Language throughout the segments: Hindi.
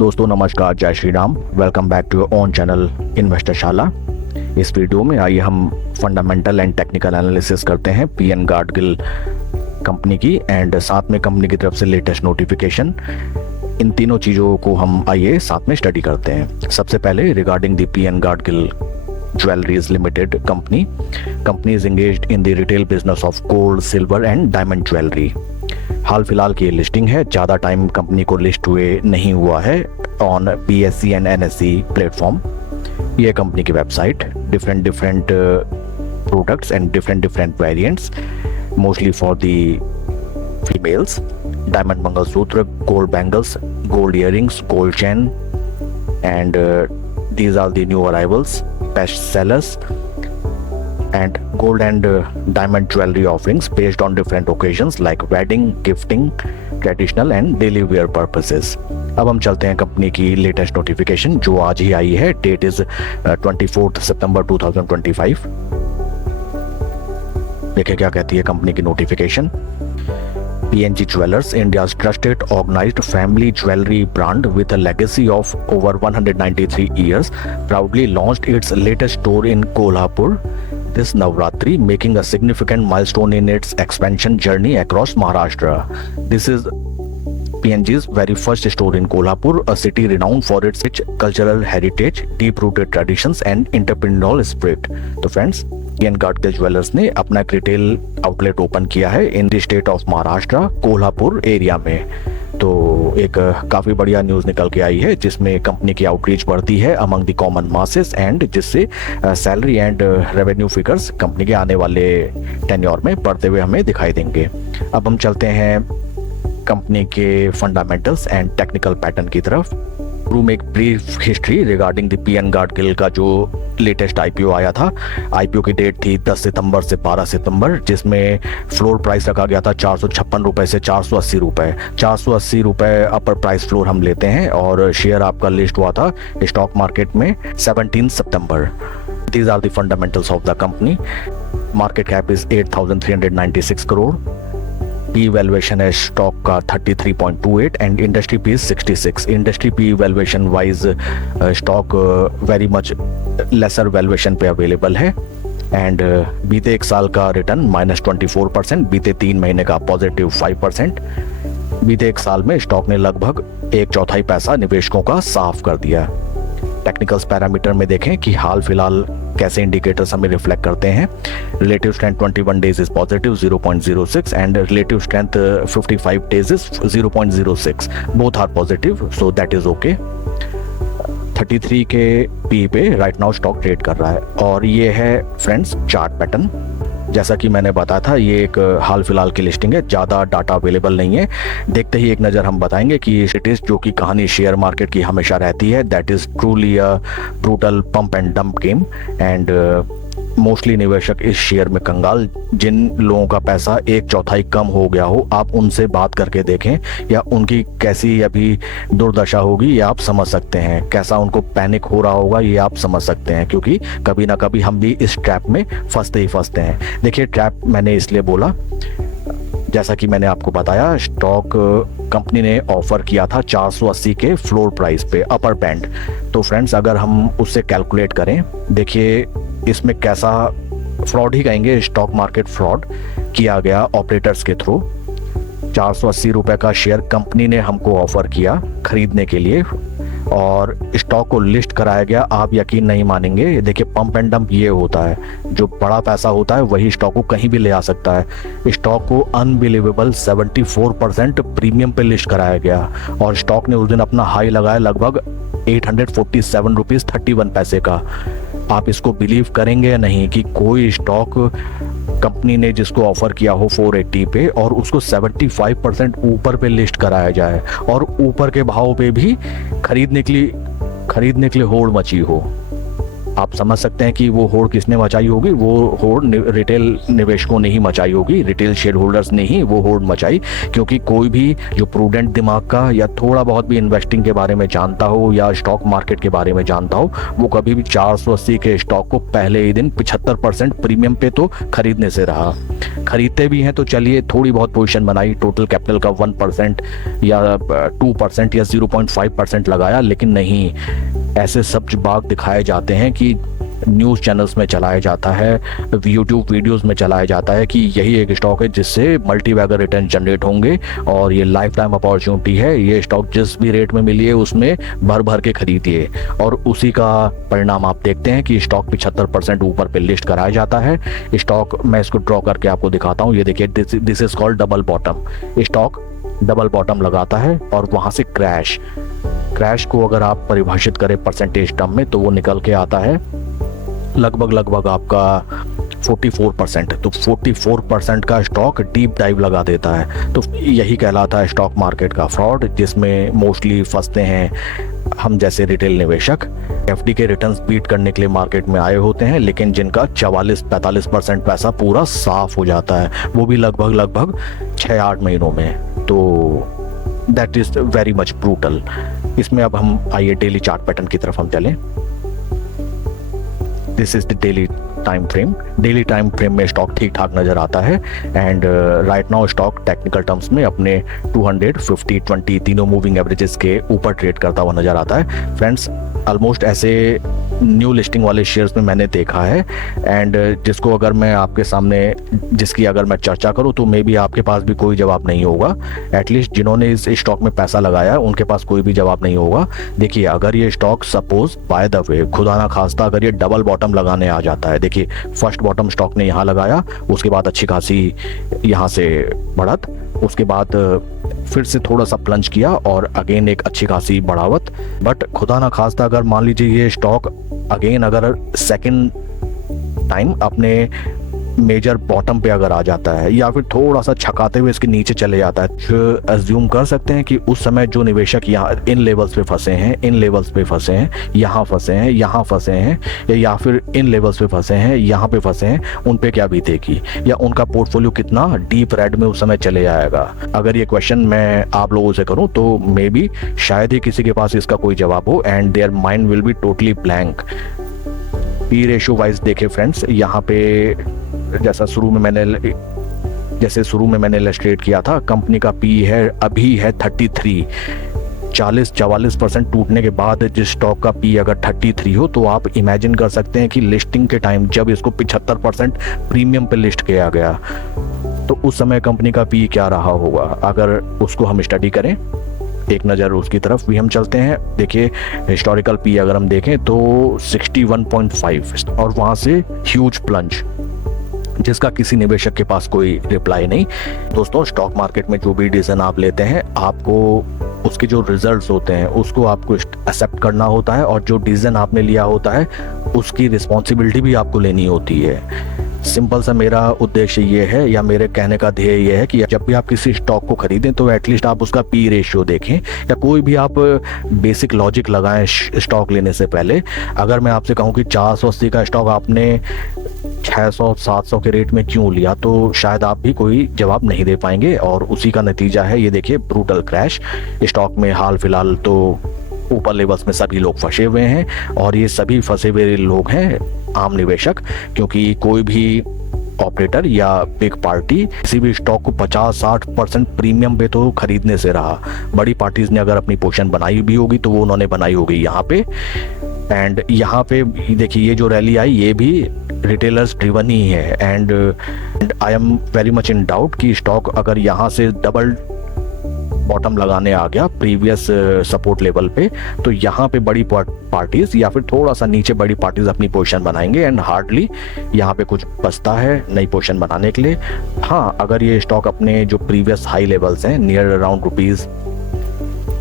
दोस्तों नमस्कार, जय Shri Ram. Welcome back to your own channel Investor Shala. इस वीडियो में आइए हम फंडामेंटल एंड टेक्निकल एनालिसिस करते हैं पीएन गाडगिल कंपनी की एंड साथ में कंपनी की तरफ से लेटेस्ट नोटिफिकेशन। इन तीनों चीज़ों को हम आइए साथ में स्टडी करते हैं। सबसे पहले regarding the PN Gadgil jewelleries limited company is engaged in the retail business of gold, silver and diamond jewellery. हाल फिलहाल की लिस्टिंग है, ज़्यादा टाइम कंपनी को लिस्ट हुए नहीं हुआ है on BSE and NSE platform. ये कंपनी की website, different products and different variants, mostly for the females. Diamond mangalsutra, gold bangles, gold earrings, gold chain and these are the new arrivals, best sellers and gold and diamond jewelry offerings based on different occasions like wedding, gifting, traditional and daily wear purposes। अब हम चलते हैं कंपनी की लेटेस्ट नोटिफिकेशन जो आज ही आई है। डेट इज 24 सितंबर 2025। देखिए क्या कहती है कंपनी की notification. PNG Jewelers, India's trusted organized family jewelry brand with a legacy of over 193 years, proudly launched its latest store in Kolhapur this Navratri, making a significant milestone in its expansion journey across Maharashtra. This is PNG's very first store in Kolhapur, a city renowned for its rich cultural heritage, deep-rooted traditions, and entrepreneurial spirit. तो फ्रेंड्स, पीएन गाडगिल ज्वेलर्स ने अपना एक रिटेल आउटलेट ओपन किया है in the state of Maharashtra, Kolhapur area में। तो एक काफ़ी बढ़िया न्यूज़ निकल के आई है जिसमें कंपनी की आउटरीच बढ़ती है among the common masses and जिससे salary and revenue figures company के आने वाले टेन्योर में बढ़ते हुए हमें दिखाई देंगे। अब हम चलते हैं कंपनी के फंडामेंटल्स एंड टेक्निकल पैटर्न की तरफ। रूम एक brief history regarding the PN Gadgil का जो लेटेस्ट IPO आया था। IPO की डेट थी 10 सितंबर से 12 सितंबर, जिसमें फ्लोर प्राइस रखा गया था 456 रुपए से 480 रुपए। 480 रुपए अपर प्राइस फ्लोर हम लेते हैं और शेयर आपका लिस्ट हुआ था स्टॉक मार्केट में 17 सितंबर। These are the fundamentals of the company. Market cap is 8,396 crore. P valuation है स्टॉक का 33.28 and industry P 66। Industry P valuation wise stock very much lesser valuation पे अवेलेबल है एंड बीते एक साल का रिटर्न -24%, बीते 3 महीने का पॉजिटिव 5%। बीते एक साल में स्टॉक ने लगभग 1/4 पैसा निवेशकों का साफ कर दिया। टेक्निकल्स पैरामीटर में देखें कि हाल फिलहाल कैसे इंडिकेटर्स हमें रिफ्लेक्ट करते हैं। Relative strength 21 days is positive 0.06 and relative strength 55 days is 0.06। Both are positive, so that is okay. 33 के पी पे राइट नाउ स्टॉक ट्रेड कर रहा है और ये है फ्रेंड्स चार्ट पैटर्न। जैसा कि मैंने बताया था ये एक हाल फिलहाल की लिस्टिंग है, ज़्यादा डाटा अवेलेबल नहीं है। देखते ही एक नज़र हम बताएंगे कि इट इज़ जो कि कहानी शेयर मार्केट की हमेशा रहती है, that is truly a brutal pump and dump game and mostly निवेशक इस शेयर में कंगाल। जिन लोगों का पैसा 1/4 कम हो गया हो, आप उनसे बात करके देखें या उनकी कैसी अभी दुर्दशा होगी ये आप समझ सकते हैं। कैसा उनको पैनिक हो रहा होगा ये आप समझ सकते हैं, क्योंकि कभी ना कभी हम भी इस ट्रैप में फंसते ही फंसते हैं। देखिए ट्रैप मैंने इसलिए बोला, जैसा कि मैंने आपको बताया स्टॉक कंपनी ने ऑफर किया था 480 के फ्लोर प्राइस पे अपर बैंड। तो फ्रेंड्स अगर हम उससे कैलकुलेट करें, देखिए इसमें कैसा फ्रॉड ही कहेंगे, स्टॉक मार्केट फ्रॉड किया गया ऑपरेटर्स के थ्रू। 480 रुपए का शेयर कंपनी ने हमको ऑफर किया खरीदने के लिए और स्टॉक को लिस्ट कराया गया। आप यकीन नहीं मानेंगे, देखिए पंप एंड डंप ये होता है, जो बड़ा पैसा होता है वही स्टॉक को कहीं भी ले आ सकता है। स्टॉक को अनबिलीवेबल 74% प्रीमियम पे लिस्ट कराया गया और स्टॉक ने उस दिन अपना हाई लगाया लगभग 847 रुपीज़ 31 पैसे का। आप इसको बिलीव करेंगे या नहीं कि कोई स्टॉक कंपनी ने जिसको ऑफर किया हो 480 पे और उसको 75% ऊपर पे लिस्ट कराया जाए और ऊपर के भाव पे भी खरीदने के लिए होड़ मची हो। आप समझ सकते हैं कि वो होड़ किसने मचाई होगी। वो होड़ रिटेल निवेशकों ने ही मचाई होगी, रिटेल शेयर होल्डर्स ने ही वो होड़ मचाई। क्योंकि कोई भी जो प्रूडेंट दिमाग का या थोड़ा बहुत भी इन्वेस्टिंग के बारे में जानता हो या स्टॉक मार्केट के बारे में जानता हो, वो कभी भी 480 के स्टॉक को पहले ही दिन 75% प्रीमियम पे तो खरीदने से रहा। खरीदते भी हैं तो चलिए थोड़ी बहुत पोजीशन बनाई, टोटल कैपिटल का 1% या 2% या 0.5% लगाया, लेकिन नहीं, ऐसे सब्ज बाग दिखाए जाते हैं कि न्यूज़ चैनल्स में चलाया जाता है, यूट्यूब वीडियोस में चलाया जाता है कि यही एक स्टॉक है जिससे मल्टी बैगर रिटर्न जनरेट होंगे और ये लाइफ टाइम अपॉर्चुनिटी है, ये स्टॉक जिस भी रेट में मिली है उसमें भर भर के खरीदिए। और उसी का परिणाम आप देखते हैं कि स्टॉक 75% ऊपर पे लिस्ट कराया जाता है। स्टॉक मैं इसको ड्रॉ करके आपको दिखाता हूँ, ये देखिए, this is called double bottom. Stock double bottom लगाता है और वहां से क्रैश को अगर आप परिभाषित करें परसेंटेज टर्म में तो वो निकल के आता है लगभग आपका 44%। तो 44% का स्टॉक डीप डाइव लगा देता है। तो यही कहलाता है स्टॉक मार्केट का फ्रॉड, जिसमें मोस्टली फंसते हैं हम जैसे रिटेल निवेशक। एफडी के रिटर्न्स बीट करने के लिए मार्केट में आए होते हैं, लेकिन जिनका 44-45% पैसा पूरा साफ हो जाता है, वो भी लगभग 6-8 महीनों में। तो that is very much brutal. इसमें अब हम आइए डेली चार्ट पैटर्न की तरफ हम चलें। This is the daily time frame. Daily time frame में स्टॉक ठीक ठाक नजर आता है and right now stock technical terms में अपने 200, 50, 20 तीनों मूविंग एवरेजेस के ऊपर ट्रेड करता हुआ नजर आता है। फ्रेंड्स, ऑलमोस्ट ऐसे न्यू लिस्टिंग वाले शेयर्स में मैंने देखा है एंड जिसको अगर मैं आपके सामने जिसकी अगर मैं चर्चा करूं तो मे बी आपके पास भी कोई जवाब नहीं होगा। एटलीस्ट जिन्होंने इस स्टॉक में पैसा लगाया है उनके पास कोई भी जवाब नहीं होगा। देखिए, अगर ये stock suppose by the way खुदा ना खास्ता अगर ये डबल बॉटम लगाने आ जाता है, देखिए फर्स्ट बॉटम स्टॉक ने यहाँ लगाया, उसके बाद अच्छी खासी यहाँ से बढ़त, उसके बाद फिर से थोड़ा सा प्लंज किया और अगेन एक अच्छी खासी बढ़ावत। बट खुदा ना खास्ता अगर मान लीजिए ये स्टॉक अगेन अगर सेकंड टाइम अपने मेजर बॉटम पे अगर आ जाता है या फिर थोड़ा सा छकाते हुए इसके नीचे चले जाता है, तो अज्यूम कर सकते हैं कि उस समय जो निवेशक यहाँ इन लेवल्स पे फंसे हैं, इन लेवल्स पे फंसे हैं, यहाँ फंसे हैं, यहाँ फंसे हैं, या फिर इन लेवल्स पे फंसे हैं, यहाँ पे फंसे हैं, उन पे क्या बीतेगी या उनका पोर्टफोलियो कितना डीप रेड में उस समय चले जाएगा। अगर ये क्वेश्चन मैं आप लोगों से करूँ तो मे बी शायद ही किसी के पास इसका कोई जवाब हो and their mind will be totally blank. P ratio wise देखे फ्रेंड्स, यहाँ पे जैसे शुरू में मैंने इलस्ट्रेट किया था, कंपनी का पी है अभी है 33। 40-44% टूटने के बाद जिस स्टॉक का पी अगर 33 हो तो आप इमेजिन कर सकते हैं कि लिस्टिंग के टाइम जब इसको 75% प्रीमियम पे लिस्ट किया गया तो उस समय कंपनी का पी क्या रहा होगा। अगर उसको हम स्टडी करें, एक नज़र उसकी तरफ भी हम चलते हैं। देखिए, हिस्टोरिकल पी अगर हम देखें तो 61.5 और वहाँ से ह्यूज प्लंज जिसका किसी निवेशक के पास कोई रिप्लाई नहीं। दोस्तों, स्टॉक मार्केट में जो भी डिसीजन आप लेते हैं, आपको उसके जो रिजल्ट्स होते हैं उसको आपको एक्सेप्ट करना होता है और जो डिसीजन आपने लिया होता है उसकी रिस्पॉन्सिबिलिटी भी आपको लेनी होती है। सिंपल सा मेरा उद्देश्य ये है या मेरे कहने का ध्येय ये है कि जब भी आप किसी स्टॉक को खरीदें तो एटलीस्ट आप उसका पी रेशियो देखें या कोई भी आप बेसिक लॉजिक लगाएं स्टॉक लेने से पहले। अगर मैं आपसे कहूं कि 480 का स्टॉक आपने 600-700 के रेट में क्यों लिया तो शायद आप भी कोई जवाब नहीं दे पाएंगे और उसी का नतीजा है ये देखिए ब्रूटल क्रैश। स्टॉक में हाल फिलहाल तो ऊपर लेवल्स में सभी लोग फंसे हुए हैं और ये सभी फंसे हुए लोग हैं आम निवेशक, क्योंकि कोई भी ऑपरेटर या बिग पार्टी किसी भी स्टॉक को 50-60% प्रीमियम पे तो खरीदने से रहा। बड़ी पार्टीज ने अगर अपनी पोजीशन बनाई भी होगी तो वो उन्होंने बनाई होगी यहाँ पे। एंड यहाँ पे देखिए ये जो रैली आई ये भी रिटेलर्स ड्रिवन ही है and I am very much in doubt कि स्टॉक अगर यहाँ से डबल बॉटम लगाने आ गया प्रीवियस सपोर्ट लेवल पे तो यहाँ पे बड़ी पार्टीज या फिर थोड़ा सा नीचे बड़ी पार्टीज अपनी पोजीशन बनाएंगे एंड हार्डली यहाँ पे कुछ बचता है नई पोजीशन बनाने के लिए। हाँ, अगर ये स्टॉक अपने जो प्रीवियस हाई लेवल्स हैं नियर अराउंड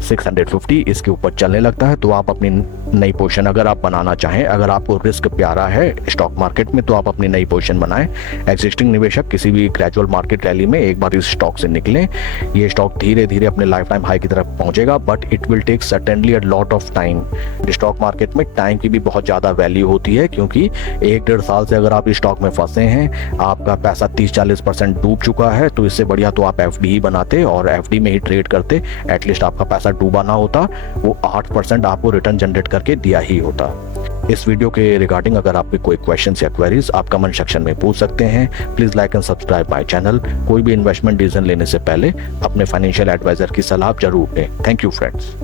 650 इसके ऊपर चलने लगता है तो आप अपनी नई पोजीशन अगर आप बनाना चाहें, अगर आपको रिस्क प्यारा है स्टॉक मार्केट में, तो आप अपनी नई पोजीशन बनाएं। एग्जिस्टिंग निवेशक किसी भी ग्रेजुअल मार्केट रैली में एक बार इस स्टॉक से निकलें। ये स्टॉक धीरे धीरे अपने लाइफ टाइम हाई की तरफ पहुंचेगा, but it will take certainly a lot of time. Stock market में टाइम की भी बहुत ज़्यादा वैल्यू होती है, क्योंकि 1-1.5 साल से अगर आप इस स्टॉक में फंसे हैं, आपका पैसा 30-40% डूब चुका है, तो इससे बढ़िया तो आप एफडी ही बनाते और एफडी में ही ट्रेड करते। एटलीस्ट आपका पैसा डूबा ना होता, वो 8% आपको रिटर्न जनरेट करके दिया ही होता। इस वीडियो के रिगार्डिंग अगर आपके कोई क्वेश्चंस या क्वेरीज आप कमेंट सेक्शन में पूछ सकते हैं। Please like and subscribe my channel. कोई भी इन्वेस्टमेंट डिसीजन लेने से पहले अपने फाइनेंशियल एडवाइजर की सलाह जरूर लें। Thank you friends.